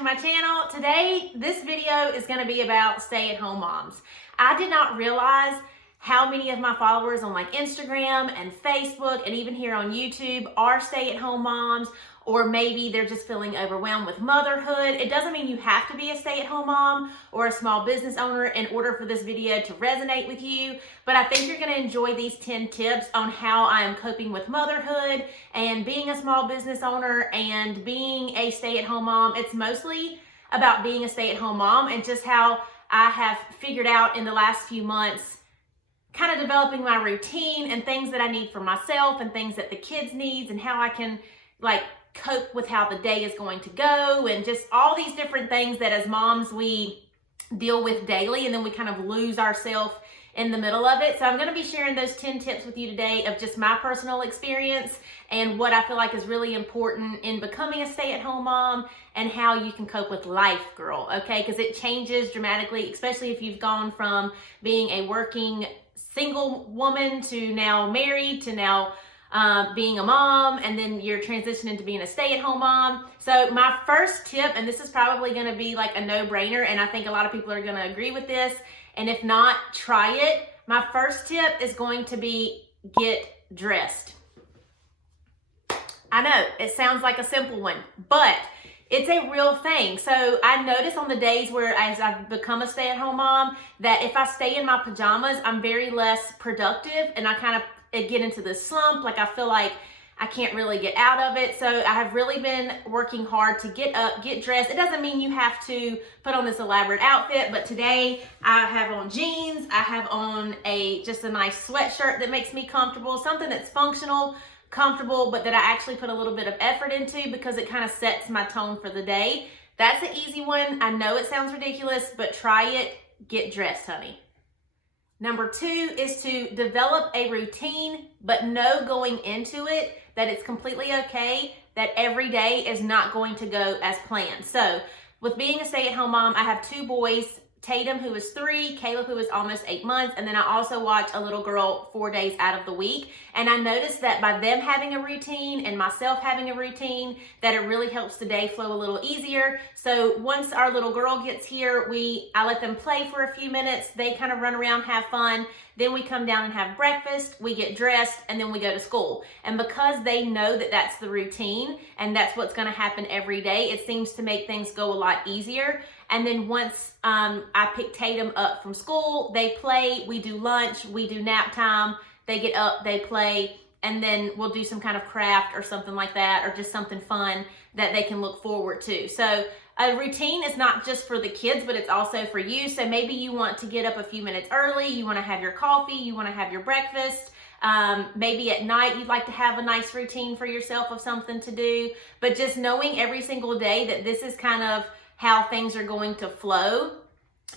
to my channel. Today, this video is going to be about stay-at-home moms. I did not realize how many of my followers on like Instagram and Facebook and even here on YouTube are stay-at-home moms, or maybe they're just feeling overwhelmed with motherhood. It doesn't mean you have to be a stay-at-home mom or a small business owner in order for this video to resonate with you, but I think you're going to enjoy these 10 tips on how I am coping with motherhood and being a small business owner and being a stay-at-home mom. It's mostly about being a stay-at-home mom and just how I have figured out in the last few months kind of developing my routine and things that I need for myself and things that the kids need and how I can like cope with how the day is going to go and just all these different things that as moms we deal with daily, and then we kind of lose ourselves in the middle of it. So I'm going to be sharing those 10 tips with you today of just my personal experience and what I feel like is really important in becoming a stay-at-home mom and how you can cope with life, girl, okay? Because it changes dramatically, especially if you've gone from being a working single woman to now married to now being a mom, and then you're transitioning to being a stay-at-home mom. So my first tip, and this is probably going to be like a no-brainer, and I think a lot of people are going to agree with this, and if not, try it. My first tip is going to be get dressed. I know it sounds like a simple one, but it's a real thing. So I notice on the days where as I've become a stay-at-home mom that if I stay in my pajamas, I'm very less productive and I kind of get into this slump. Like I feel like I can't really get out of it. So I have really been working hard to get up, get dressed. It doesn't mean you have to put on this elaborate outfit, but today I have on jeans. I have on just a nice sweatshirt that makes me comfortable, something that's functional, comfortable, but that I actually put a little bit of effort into because it kind of sets my tone for the day. That's an easy one. I know it sounds ridiculous, but try it. Get dressed, honey. Number 2 is to develop a routine, but know going into it that it's completely okay that every day is not going to go as planned. So with being a stay-at-home mom, I have 2 boys, Tatum, who is 3, Caleb, who is almost 8 months, and then I also watch a little girl 4 days out of the week. And I noticed that by them having a routine and myself having a routine, that it really helps the day flow a little easier. So once our little girl gets here, I let them play for a few minutes. They kind of run around, have fun. Then we come down and have breakfast, we get dressed, and then we go to school. And because they know that that's the routine and that's what's going to happen every day, it seems to make things go a lot easier. And then once I pick Tatum up from school, they play, we do lunch, we do nap time, they get up, they play, and then we'll do some kind of craft or something like that, or just something fun that they can look forward to. So a routine is not just for the kids, but it's also for you. So maybe you want to get up a few minutes early, you want to have your coffee, you want to have your breakfast. Maybe at night you'd like to have a nice routine for yourself of something to do, but just knowing every single day that this is kind of how things are going to flow.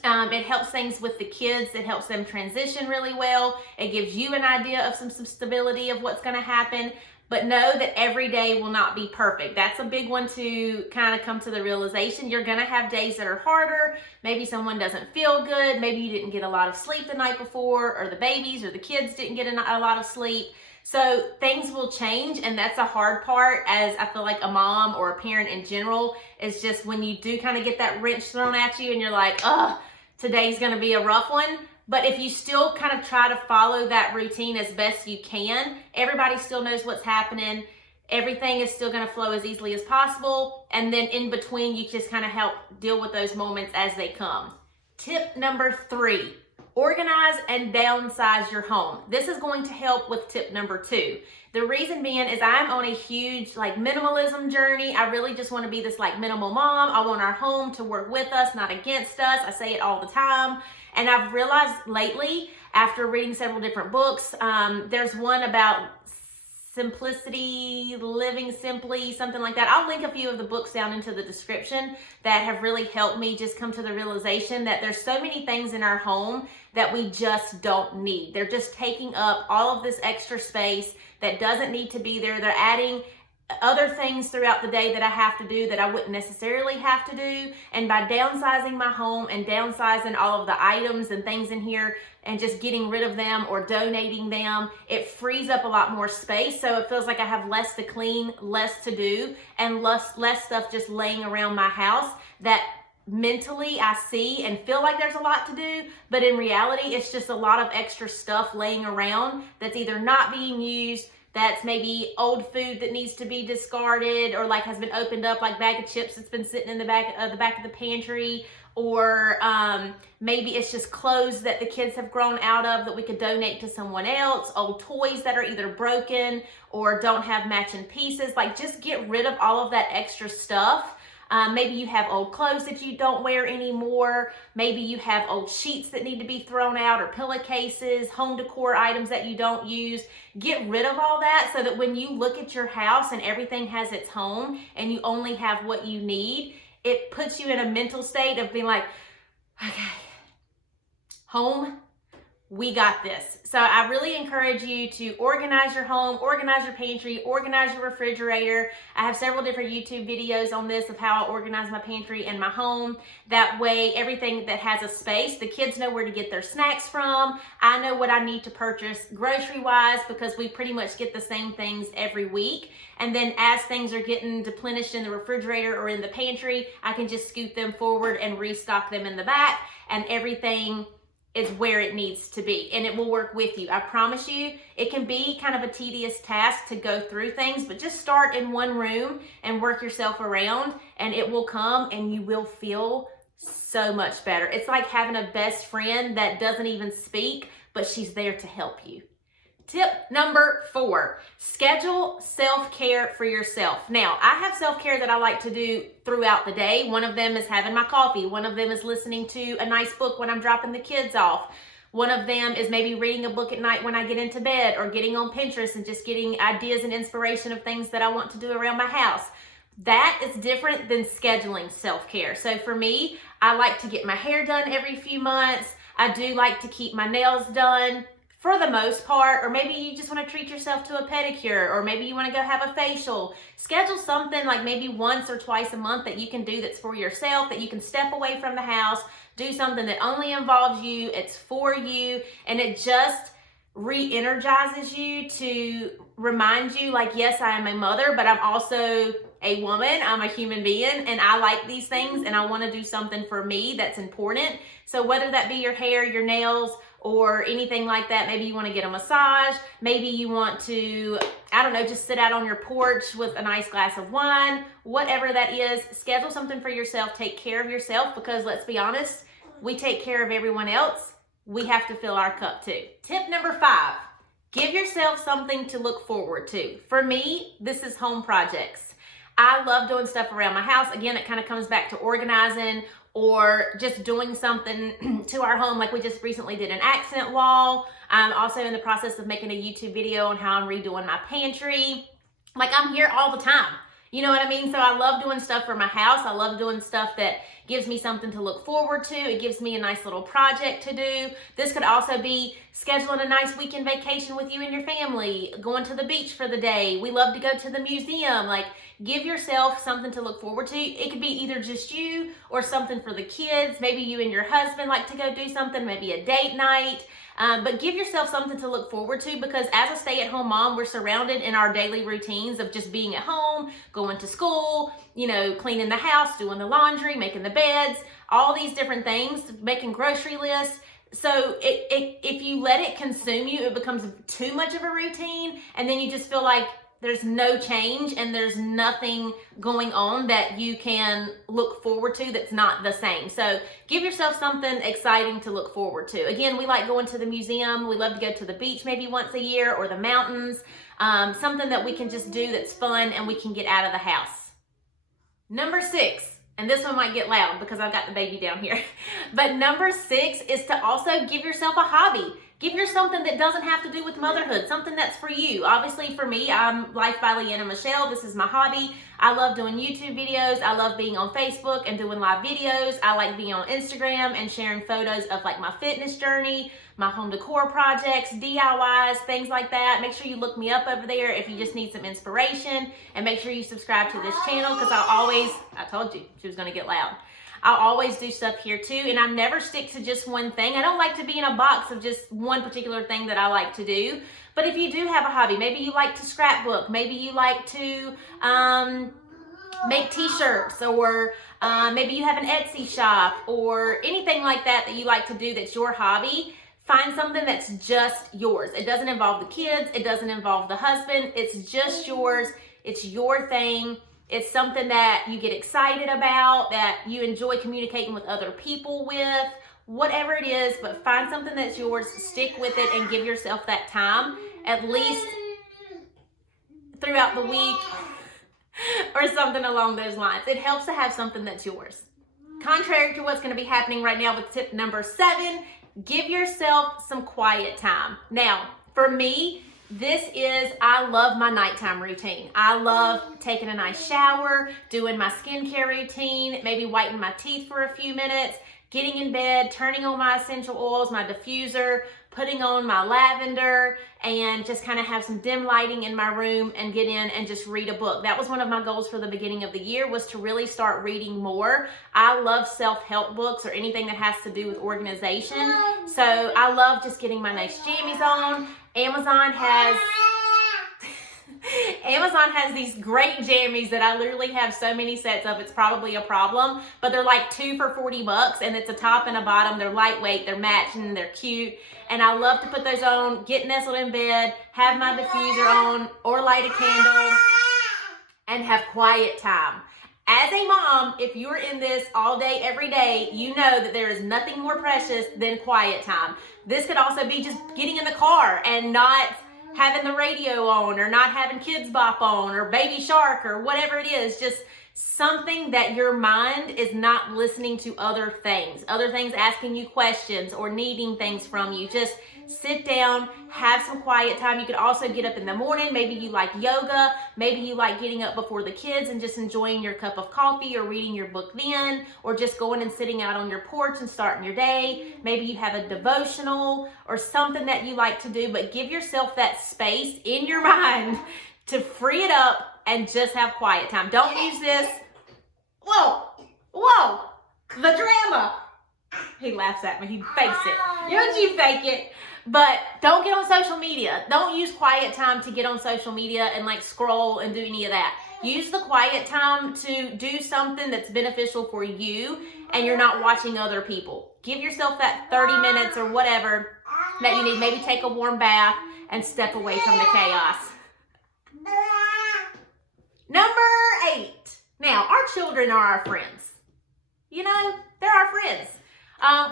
It helps things with the kids. It helps them transition really well. It gives you an idea of some stability of what's going to happen. But know that every day will not be perfect. That's a big one to kind of come to the realization. You're going to have days that are harder. Maybe someone doesn't feel good. Maybe you didn't get a lot of sleep the night before, or the babies or the kids didn't get a lot of sleep. So things will change, and that's a hard part, as I feel like a mom or a parent in general is just when you do kind of get that wrench thrown at you and you're like, ugh, today's going to be a rough one. But if you still kind of try to follow that routine as best you can, everybody still knows what's happening. Everything is still going to flow as easily as possible. And then in between, you just kind of help deal with those moments as they come. Tip number 3. Organize and downsize your home. This is going to help with tip number 2. The reason being is I'm on a huge like minimalism journey. I really just want to be this like minimal mom. I want our home to work with us, not against us. I say it all the time. And I've realized lately, after reading several different books, there's one about simplicity, living simply, something like that. I'll link a few of the books down into the description that have really helped me just come to the realization that there's so many things in our home that we just don't need. They're just taking up all of this extra space that doesn't need to be there. They're adding other things throughout the day that I have to do that I wouldn't necessarily have to do. And by downsizing my home and downsizing all of the items and things in here and just getting rid of them or donating them, it frees up a lot more space. So it feels like I have less to clean, less to do, and less stuff just laying around my house that mentally I see and feel like there's a lot to do, but in reality it's just a lot of extra stuff laying around that's either not being used, that's maybe old food that needs to be discarded, or like has been opened up, like bag of chips that's been sitting in the back of the pantry, or maybe it's just clothes that the kids have grown out of that we could donate to someone else, old toys that are either broken or don't have matching pieces. Like, just get rid of all of that extra stuff. Maybe you have old clothes that you don't wear anymore. Maybe you have old sheets that need to be thrown out, or pillowcases, home decor items that you don't use. Get rid of all that so that when you look at your house and everything has its home and you only have what you need, it puts you in a mental state of being like, okay, home, we got this. So I really encourage you to organize your home, organize your pantry, organize your refrigerator. I have several different YouTube videos on this of how I organize my pantry and my home. That way, everything that has a space, the kids know where to get their snacks from. I know what I need to purchase grocery-wise because we pretty much get the same things every week. And then as things are getting deplenished in the refrigerator or in the pantry, I can just scoot them forward and restock them in the back, and everything is where it needs to be, and it will work with you. I promise you, it can be kind of a tedious task to go through things, but just start in one room and work yourself around, and it will come and you will feel so much better. It's like having a best friend that doesn't even speak, but she's there to help you. Tip number 4, schedule self-care for yourself. Now, I have self-care that I like to do throughout the day. One of them is having my coffee. One of them is listening to a nice book when I'm dropping the kids off. One of them is maybe reading a book at night when I get into bed, or getting on Pinterest and just getting ideas and inspiration of things that I want to do around my house. That is different than scheduling self-care. So for me, I like to get my hair done every few months. I do like to keep my nails done for the most part, or maybe you just want to treat yourself to a pedicure, or maybe you want to go have a facial. Schedule something like maybe once or twice a month that you can do that's for yourself, that you can step away from the house, do something that only involves you, it's for you, and it just re-energizes you to remind you, like, yes, I am a mother, but I'm also a woman, I'm a human being, and I like these things, and I want to do something for me that's important. So whether that be your hair, your nails, or anything like that, maybe you want to get a massage, maybe you want to, I don't know, just sit out on your porch with a nice glass of wine, whatever that is, schedule something for yourself, take care of yourself, because let's be honest, we take care of everyone else. We have to fill our cup too. Tip number 5, give yourself something to look forward to. For me, this is home projects. I love doing stuff around my house. Again, it kind of comes back to organizing, or just doing something to our home. Like, we just recently did an accent wall. I'm also in the process of making a YouTube video on how I'm redoing my pantry. Like, I'm here all the time. You know what I mean? So I love doing stuff for my house. I love doing stuff that gives me something to look forward to. It gives me a nice little project to do. This could also be scheduling a nice weekend vacation with you and your family, going to the beach for the day. We love to go to the museum. Like, give yourself something to look forward to. It could be either just you or something for the kids. Maybe you and your husband like to go do something, maybe a date night. But give yourself something to look forward to, because as a stay-at-home mom, we're surrounded in our daily routines of just being at home, going to school, you know, cleaning the house, doing the laundry, making the beds, all these different things, making grocery lists. So if you let it consume you, it becomes too much of a routine, and then you just feel like there's no change and there's nothing going on that you can look forward to that's not the same. So give yourself something exciting to look forward to. Again, we like going to the museum. We love to go to the beach maybe once a year, or the mountains. Something that we can just do that's fun and we can get out of the house. Number 6, and this one might get loud because I've got the baby down here. But number 6 is to also give yourself a hobby. Give her something that doesn't have to do with motherhood, something that's for you. Obviously for me, I'm Life by Leanna Michelle. This is my hobby. I love doing YouTube videos. I love being on Facebook and doing live videos. I like being on Instagram and sharing photos of like my fitness journey, my home decor projects, DIYs, things like that. Make sure you look me up over there if you just need some inspiration, and make sure you subscribe to this channel because I told you she was gonna get loud. I'll always do stuff here too, and I never stick to just one thing. I don't like to be in a box of just one particular thing that I like to do. But if you do have a hobby, maybe you like to scrapbook, maybe you like to make t-shirts, or maybe you have an Etsy shop, or anything like that that you like to do that's your hobby, find something that's just yours. It doesn't involve the kids, it doesn't involve the husband, it's just yours, it's your thing. It's something that you get excited about, that you enjoy communicating with other people with, whatever it is, but find something that's yours, stick with it, and give yourself that time, at least throughout the week or something along those lines. It helps to have something that's yours. Contrary to what's going to be happening right now with tip number 7, give yourself some quiet time. Now, for me, I love my nighttime routine. I love taking a nice shower, doing my skincare routine, maybe whitening my teeth for a few minutes, getting in bed, turning on my essential oils, my diffuser, putting on my lavender, and just kind of have some dim lighting in my room and get in and just read a book. That was one of my goals for the beginning of the year, was to really start reading more. I love self-help books or anything that has to do with organization. So I love just getting my nice jammies on. Amazon has these great jammies that I literally have so many sets of, it's probably a problem, but they're like 2 for $40, and it's a top and a bottom. They're lightweight, they're matching, they're cute, and I love to put those on, get nestled in bed, have my diffuser on, or light a candle, and have quiet time. As a mom, if you're in this all day, every day, you know that there is nothing more precious than quiet time. This could also be just getting in the car and not having the radio on, or not having Kids Bop on, or Baby Shark, or whatever it is. Just something that your mind is not listening to other things asking you questions or needing things from you. Just sit down, have some quiet time. You could also get up in the morning. Maybe you like yoga. Maybe you like getting up before the kids and just enjoying your cup of coffee or reading your book then, or just going and sitting out on your porch and starting your day. Maybe you have a devotional or something that you like to do, but give yourself that space in your mind to free it up and just have quiet time. Don't use this. Whoa, the drama. He laughs at me. He fakes it. Don't you fake it? But don't get on social media. Don't use quiet time to get on social media and like scroll and do any of that. Use the quiet time to do something that's beneficial for you and you're not watching other people. Give yourself that 30 minutes or whatever that you need. Maybe take a warm bath and step away from the chaos. Number 8. Now, our children are our friends. You know, they're our friends.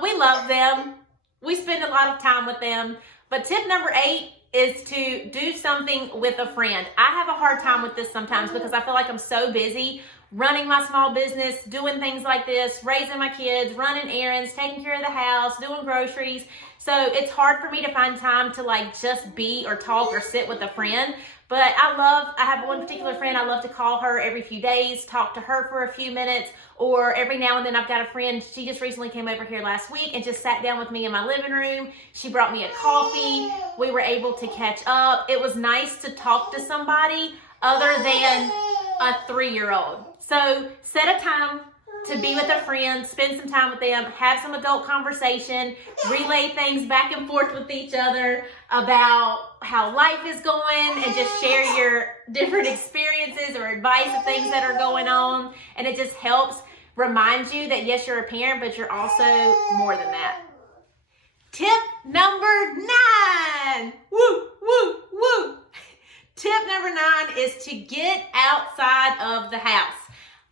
We love them. We spend a lot of time with them. But tip number 8 is to do something with a friend. I have a hard time with this sometimes because I feel like I'm so busy running my small business, doing things like this, raising my kids, running errands, taking care of the house, doing groceries. So it's hard for me to find time to like just be or talk or sit with a friend. But I have one particular friend, I love to call her every few days, talk to her for a few minutes, or every now and then I've got a friend, she just recently came over here last week and just sat down with me in my living room. She brought me a coffee. We were able to catch up. It was nice to talk to somebody other than a 3-year-old. So set a time to be with a friend, spend some time with them, have some adult conversation, relay things back and forth with each other about how life is going, and just share your different experiences or advice of things that are going on. And it just helps remind you that yes, you're a parent, but you're also more than that. Tip number 9. Woo, woo, woo. Tip number 9 is to get outside of the house.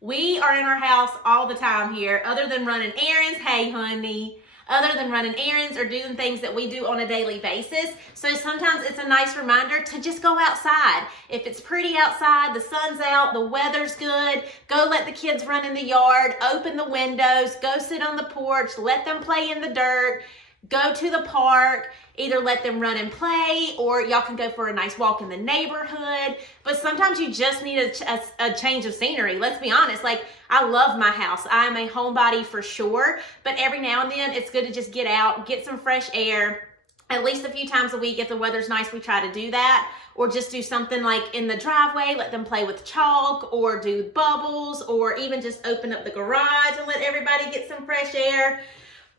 We are in our house all the time here, other than running errands. Hey, honey. Other than running errands or doing things that we do on a daily basis. So sometimes it's a nice reminder to just go outside. If it's pretty outside, the sun's out, the weather's good, go let the kids run in the yard, open the windows, go sit on the porch, let them play in the dirt. go to the park, either let them run and play, or y'all can go for a nice walk in the neighborhood. But sometimes you just need a change of scenery. Let's be honest. Like, I love my house. I'm a homebody for sure, but every now and then it's good to just get out, get some fresh air. At least a few times a week, if the weather's nice, we try to do that. Or just do something like in the driveway, let them play with chalk, or do bubbles, or even just open up the garage and let everybody get some fresh air.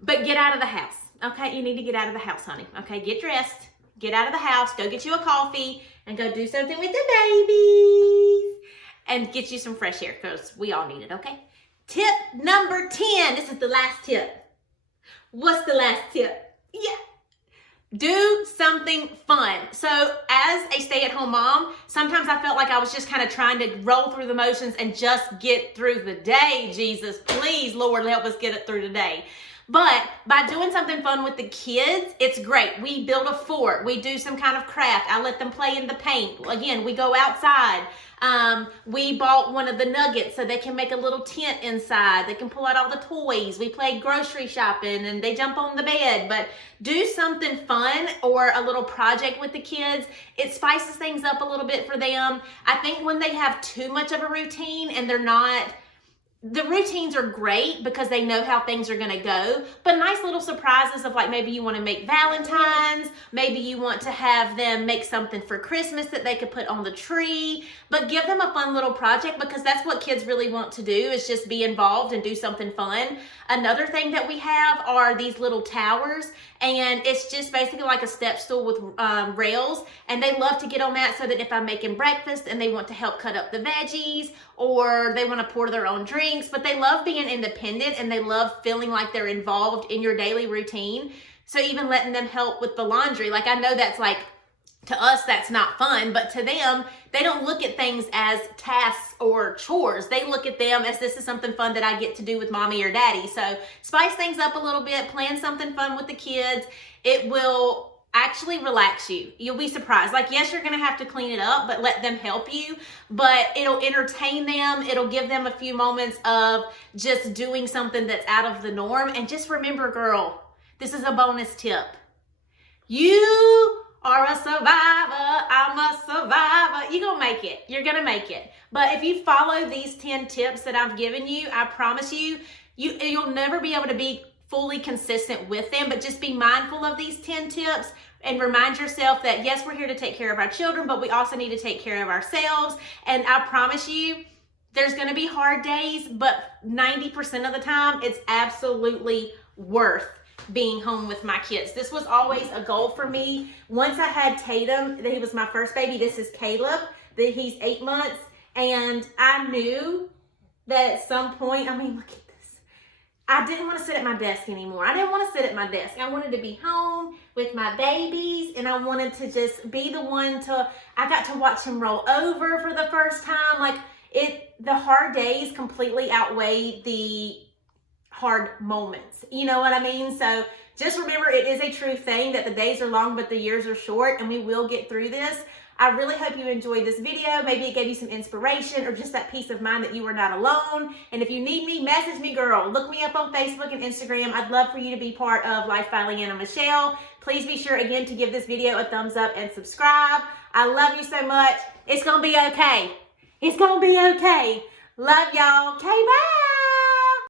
But get out of the house, okay? You need to get out of the house, honey, okay? Get dressed, get out of the house, go get you a coffee, and go do something with the babies. And get you some fresh air, because we all need it, okay? Tip number 10. This is the last tip. What's the last tip? Yeah. Do something fun. So as a stay-at-home mom, sometimes I felt like I was just kind of trying to roll through the motions and just get through the day. Jesus, please, Lord, help us get it through the day. But by doing something fun with the kids, it's great. We build a fort. We do some kind of craft. I let them play in the paint. Again, we go outside. We bought one of the nuggets so they can make a little tent inside. They can pull out all the toys. We played grocery shopping and they jump on the bed. But do something fun or a little project with the kids. It spices things up a little bit for them. I think when they have too much of a routine and the routines are great because they know how things are going to go, but nice little surprises of, like, maybe you want to make Valentine's, maybe you want to have them make something for Christmas that they could put on the tree, but give them a fun little project, because that's what kids really want to do, is just be involved and do something fun. Another thing that we have are these little towers, and it's just basically like a step stool with rails, and they love to get on that so that if I'm making breakfast and they want to help cut up the veggies, or they want to pour their own drinks, but they love being independent and they love feeling like they're involved in your daily routine. So even letting them help with the laundry, like, I know that's like, to us, that's not fun, but to them, they don't look at things as tasks or chores. They look at them as, this is something fun that I get to do with mommy or daddy. So spice things up a little bit, plan something fun with the kids. It will actually relax you. You'll be surprised. Like, yes, you're going to have to clean it up, but let them help you. But it'll entertain them. It'll give them a few moments of just doing something that's out of the norm. And just remember, girl, this is a bonus tip. You are a survivor. I'm a survivor. You're going to make it. You're going to make it. But if you follow these 10 tips that I've given you, I promise you'll never be able to be fully consistent with them, but just be mindful of these 10 tips and remind yourself that, yes, we're here to take care of our children, but we also need to take care of ourselves. And I promise you, there's going to be hard days, but 90% of the time, it's absolutely worth being home with my kids. This was always a goal for me. Once I had Tatum, he was my first baby. This is Caleb, he's 8 months. And I knew that at some point, I mean, look at this. I didn't want to sit at my desk anymore. I didn't want to sit at my desk. I wanted to be home with my babies, and I wanted to just be the one I got to watch him roll over for the first time. Like, the hard days completely outweigh the hard moments. You know what I mean? So just remember, it is a true thing that the days are long, but the years are short, and we will get through this. I really hope you enjoyed this video. Maybe it gave you some inspiration or just that peace of mind that you are not alone. And if you need me, message me, girl. Look me up on Facebook and Instagram. I'd love for you to be part of Life by Leanna Michelle. Please be sure, again, to give this video a thumbs up and subscribe. I love you so much. It's going to be okay. It's going to be okay. Love y'all. Okay, bye.